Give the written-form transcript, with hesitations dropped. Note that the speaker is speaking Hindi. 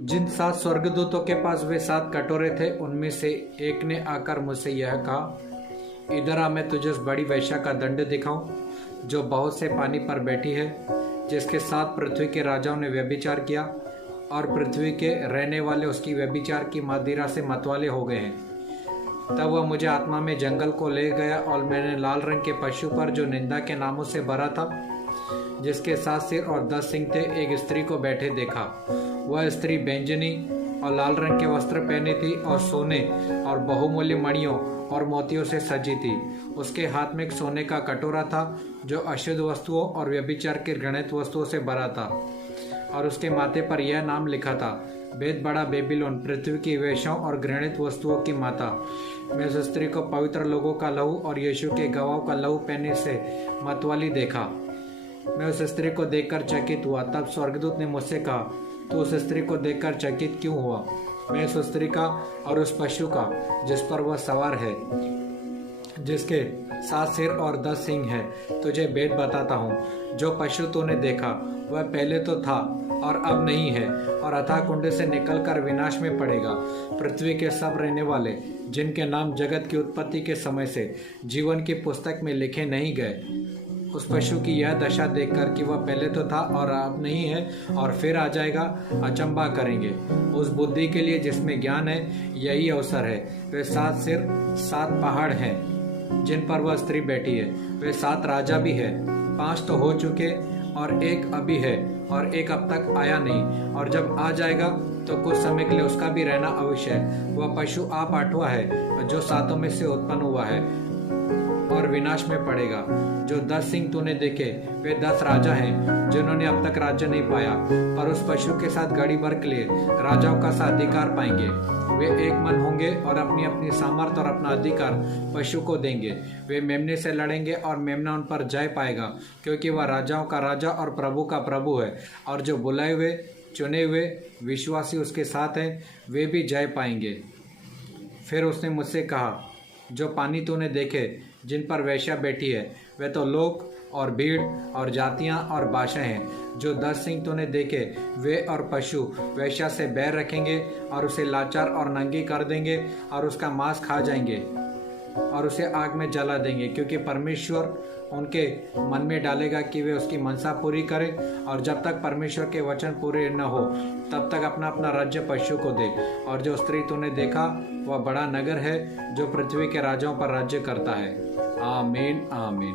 जिन 7 स्वर्गदूतों के पास वे 7 कटोरे थे, उनमें से एक ने आकर मुझसे यह कहा, इधर आ, मैं तुझे उस बड़ी वेश्या का दंड दिखाऊं जो बहुत से पानी पर बैठी है, जिसके साथ पृथ्वी के राजाओं ने व्यभिचार किया और पृथ्वी के रहने वाले उसकी व्यभिचार की मदिरा से मतवाले हो गए हैं। तब वह मुझे आत्मा में जंगल को ले गया और मैंने लाल रंग के पशु पर, जो निंदा के नामों से भरा था, जिसके 7 सिर और 10 सिंग थे, एक स्त्री को बैठे देखा। वह स्त्री बैंजनी और लाल रंग के वस्त्र पहने थी और सोने और बहुमूल्य मणियों और मोतियों से सजी थी। उसके हाथ में एक सोने का कटोरा था जो अशुद्ध वस्तुओं और व्यभिचार की घृणित वस्तुओं से भरा था, और उसके माथे पर यह नाम लिखा था, बेत बड़ा बेबीलोन, पृथ्वी की वेश्याओं और घृणित वस्तुओं की माता। मैं उस स्त्री को पवित्र लोगों का लहू और यीशु के गवाहों का लहू पहनने से मतवाली देखा। मैं उस स्त्री को देखकर चकित हुआ। तब स्वर्गदूत ने मुझसे कहा, तो उस स्त्री को देखकर चकित क्यों हुआ? मैं उस स्त्री का और उस पशु का जिस पर वह सवार है, जिसके 7 सिर और 10 सींग है, तुझे भेद बताता हूँ। जो पशु तूने देखा वह पहले तो था और अब नहीं है, और अथाह कुंड से निकलकर विनाश में पड़ेगा। पृथ्वी के सब रहने वाले, जिनके नाम जगत की उत्पत्ति के समय से जीवन की पुस्तक में लिखे नहीं गए, उस पशु की यह दशा देखकर कि वह पहले तो था और अब नहीं है और फिर आ जाएगा, अचंभा करेंगे। उस बुद्धि के लिए जिसमें ज्ञान है यही अवसर है। वे 7 सिर 7 पहाड़ हैं जिन पर वह स्त्री बैठी है। वे 7 राजा भी है, 5 तो हो चुके और एक अभी है और एक अब तक आया नहीं, और जब आ जाएगा तो कुछ समय के लिए उसका भी रहना अवश्य है। वह पशु आप 8वां है जो 7 में से उत्पन्न हुआ है और विनाश में पड़ेगा। जो 10 सिंह तूने देखे वे 10 राजा हैं जिन्होंने अब तक राज्य नहीं पाया, पर उस पशु के साथ घड़ी भर के लिए राजाओं का अधिकार पाएंगे। वे एक मन होंगे और अपनी अपनी सामर्थ और अपना अधिकार पशु को देंगे। वे मेमने से लड़ेंगे और मेमना उन पर जय पाएगा, क्योंकि वह राजाओं का राजा और प्रभु का प्रभु है। और जो बुलाए हुए चुने हुए विश्वासी उसके साथ हैं, वे भी जय पाएंगे। फिर उसने मुझसे कहा, जो पानी तूने देखे जिन पर वेश्या बैठी है, वे तो लोग और भीड़ और जातियां और भाषाएं हैं। जो 10 सिंह तूने देखे वे और पशु वेश्या से बैर रखेंगे और उसे लाचार और नंगी कर देंगे और उसका मांस खा जाएंगे और उसे आग में जला देंगे, क्योंकि परमेश्वर उनके मन में डालेगा कि वे उसकी मनसा पूरी करें, और जब तक परमेश्वर के वचन पूरे न हो तब तक अपना अपना राज्य पशु को दे। और जो स्त्री तूने देखा वह बड़ा नगर है जो पृथ्वी के राजाओं पर राज्य करता है। आमीन आमीन।